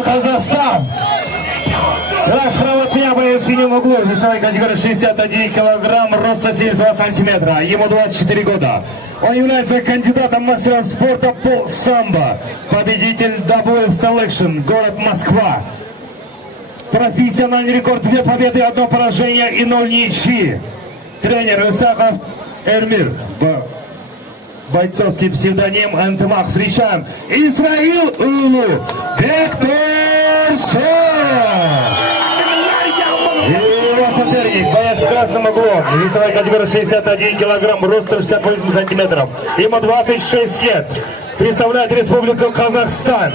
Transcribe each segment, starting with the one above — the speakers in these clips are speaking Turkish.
Дагестан, Казахстан. Так, справа от меня боец в синем углу. Весовой категории 61 килограмм, роста 72 сантиметра. Ему 24 года. Он является кандидатом мастера спорта по самбо. Победитель WF Selection, город Москва. Профессиональный рекорд: 2 победы, 1 поражение и 0 ничьи. Тренер Исахов Эрмир. Бойцовский псевдоним Антмах. Встречаем Исраил Улу Бекторсон. И его соперник, боец в красном углу. Весовая категория 61 килограмм, рост 168 сантиметров. Ему 26 лет. Представляет Республику Казахстан.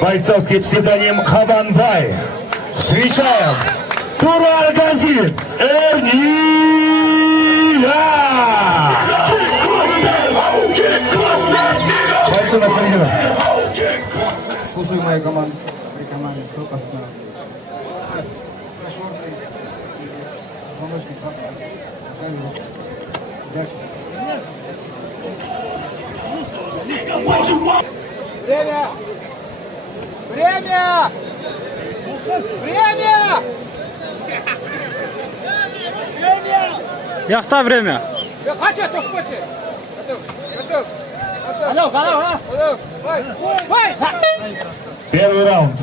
Бойцовский псевдоним Хабанбай. Встречаем Туралгазин Эрния. Бойцы на сцене. Слушай моей команды. При команде только справа. Время! Время! Время! Яхта время. Хача, то хоче. Готов. Готов. Файт! Первый раунд.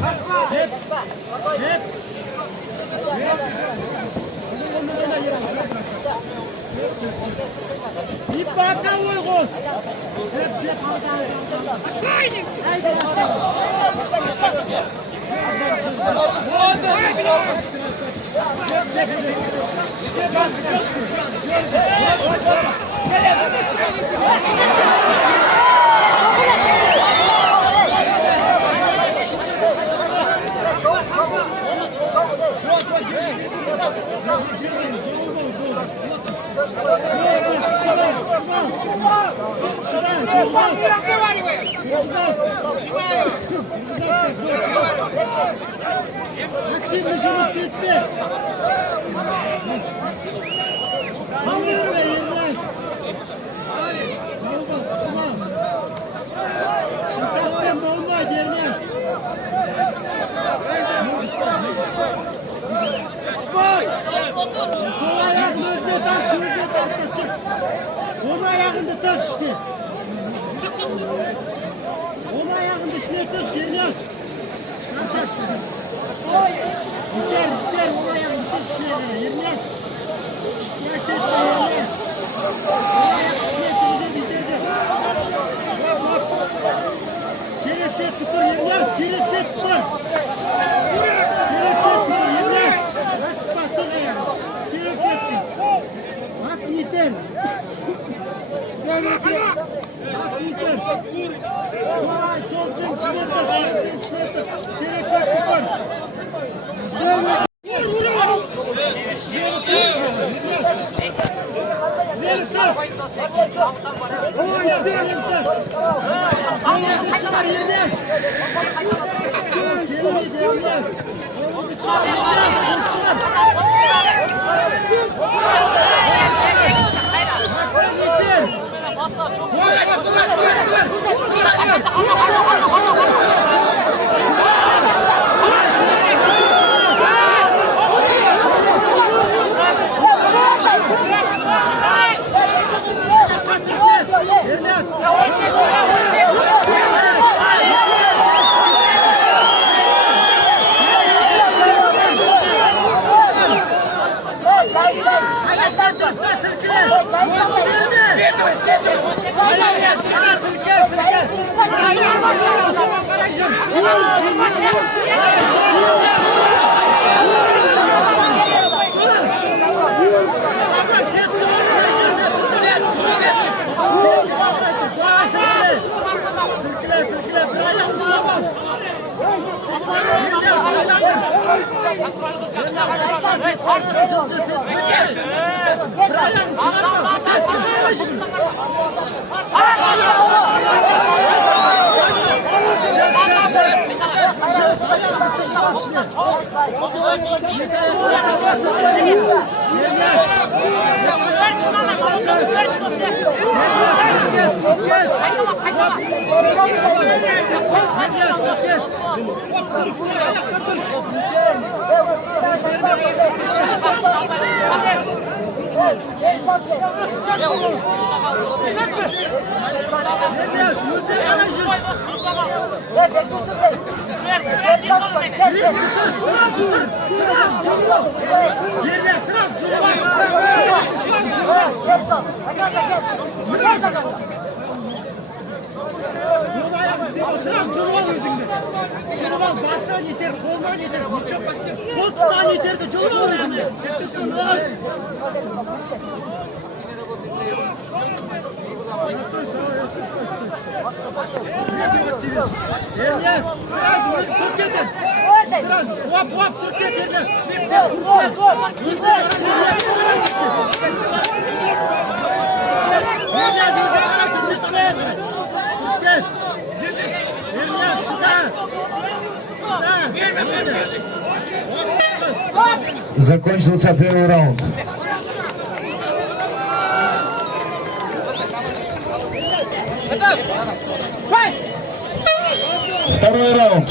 Активно жұмыс етпе. Қалдырма, Ерназ. Шынтақпен болмайды, Ерназ. Сол аяғын өзіне тартшы, чек. Оны аяғынды тақ ішке. Оны аяғынды ішіне тақ, Ерназ. Biter, onu ayağını tek şişine Yermez. Şikayet etme Yermez. Ayak şişine bitirdi. Çereset tutur Yermez, çereset tutur. Çereset tutur Yermez. Nasıl baktın ayağı? Çereset tutur. Nasıl yeter? Nasıl yeter? Sol sen içine tut, çereset tutur. Bastan yeter, koldan yeter, koltuktan yeter de çoluğa özünde. Ernest, сразу өзі тұрып кетеді. Сразу, оп, тұрып кетеді Ernest. Закончился первый раунд. Второй раунд.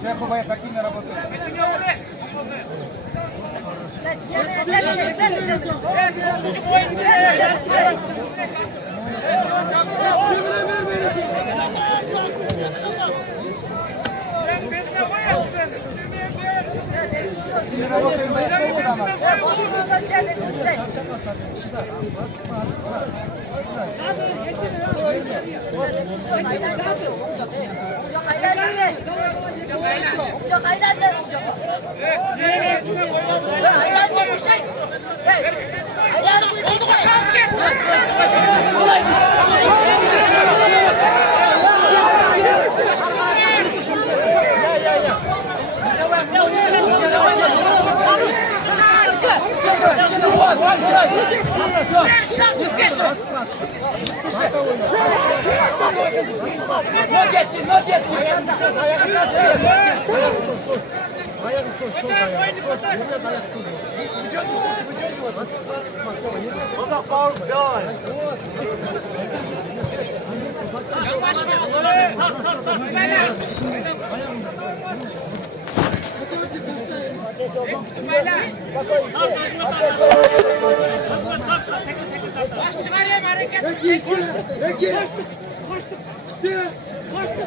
Сверху боец активно работает.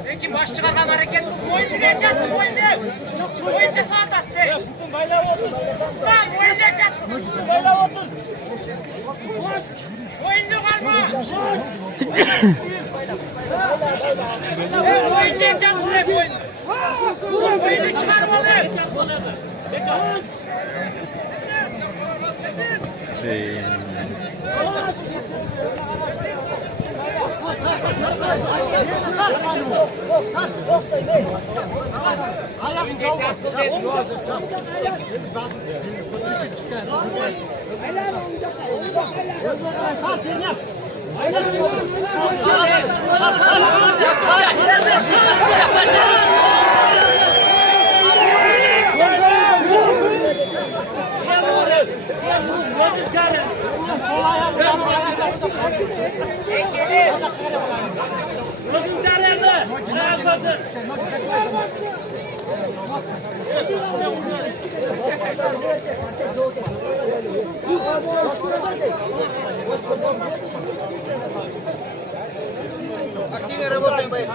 Peki baş çıkartan hareket boyun diyeceksin boyun cesat attı. Bugün bayla otur. Tamam boyun diyeceksin. Bugün bayla otur. Boyunlu kalma. Boyun diyeceksin buraya boyun. Boyunu çıkarmalı. Активнее работаем, боец.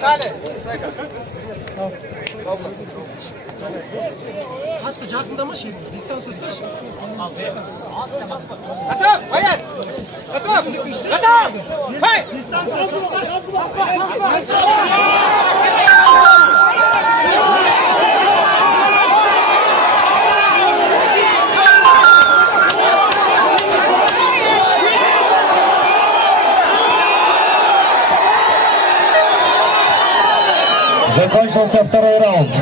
Далее. Hattı cartında mı şey? Distans üstü. Готов, боец! Готов! Готов! Хай! Distans üstü. Закончился второй раунд.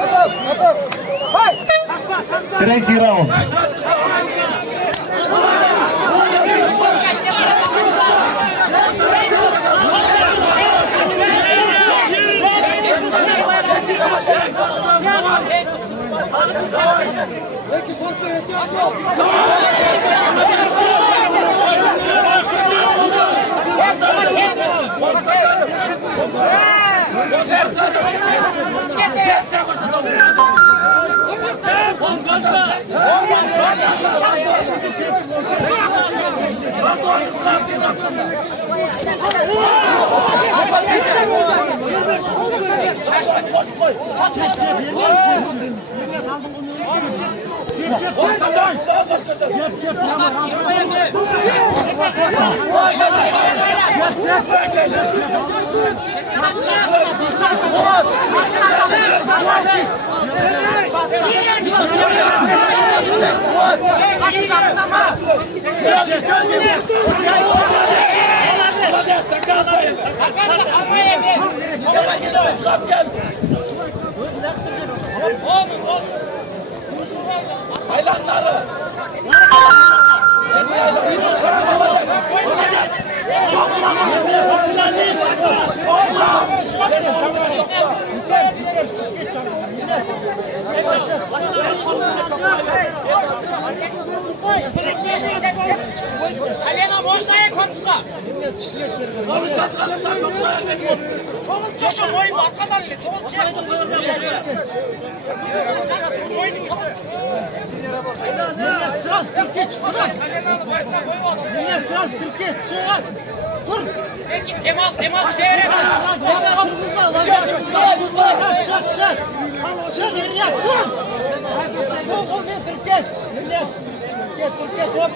Готов! Готов! Хай! Третий раунд. Колено можно и конца. 저거 머리 막아 달래. 저거 머리 저거. Sırası Türkiye çıkmaz. Sırası Türkiye çıkmaz. Dur. Temas seyret. Çık. Çık İlyas dur. Sol men Türkiye. İlyas. Türkiye hop.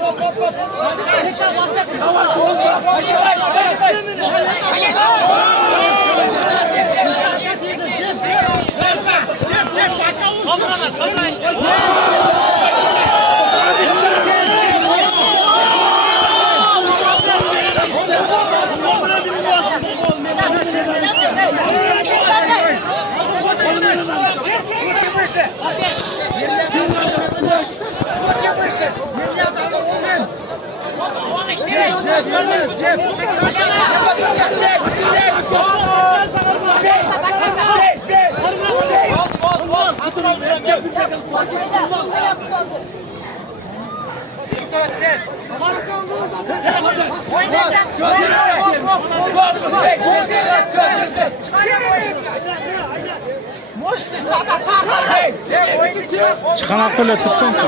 Çıkanak böyle tutsun ki.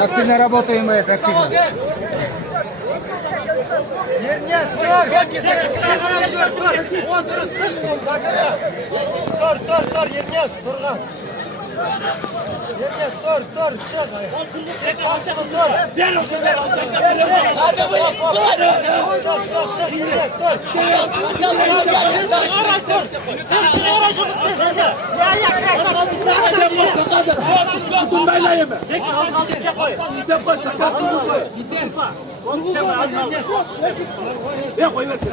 Активно работаем, боец, активно. Dur. Dur. Dur. Dur. Ernest dur dur çık. Sen kalktın dur. Ben o sefer alacağım. Hadi bu şak Ernest dur. Sen araç dur. Sen aracımız sen. Ya Dumbayla yeme. İşte koy takarsınız koy. Gider. Ya koy versin.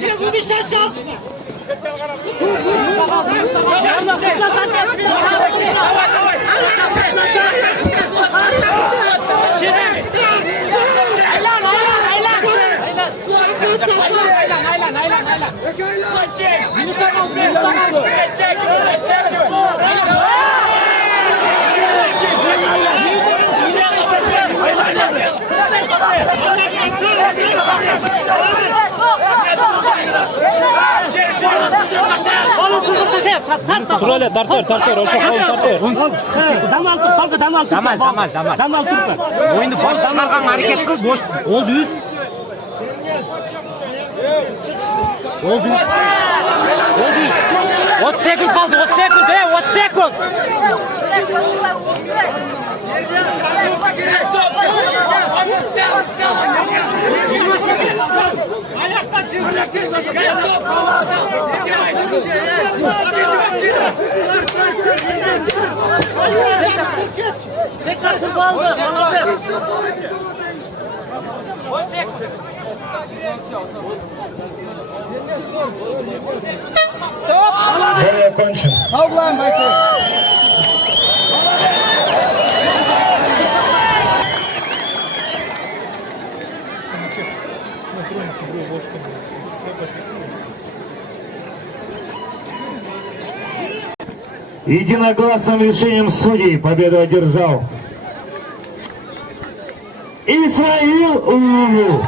Ya bu dişe şak. Turale tartar Dam altı. Oyunu boş çıkargan hareket kıl. Boş. Oldu 100. Oldu 100. 30 sekund kaldı. 30 sekund. 30 sekund. Ayakta tüyürük geçecek. Tekrar tırba aldı. Бой окончен. Tavlan maçı. Единогласным решением судей победу одержал Исмаил Улу.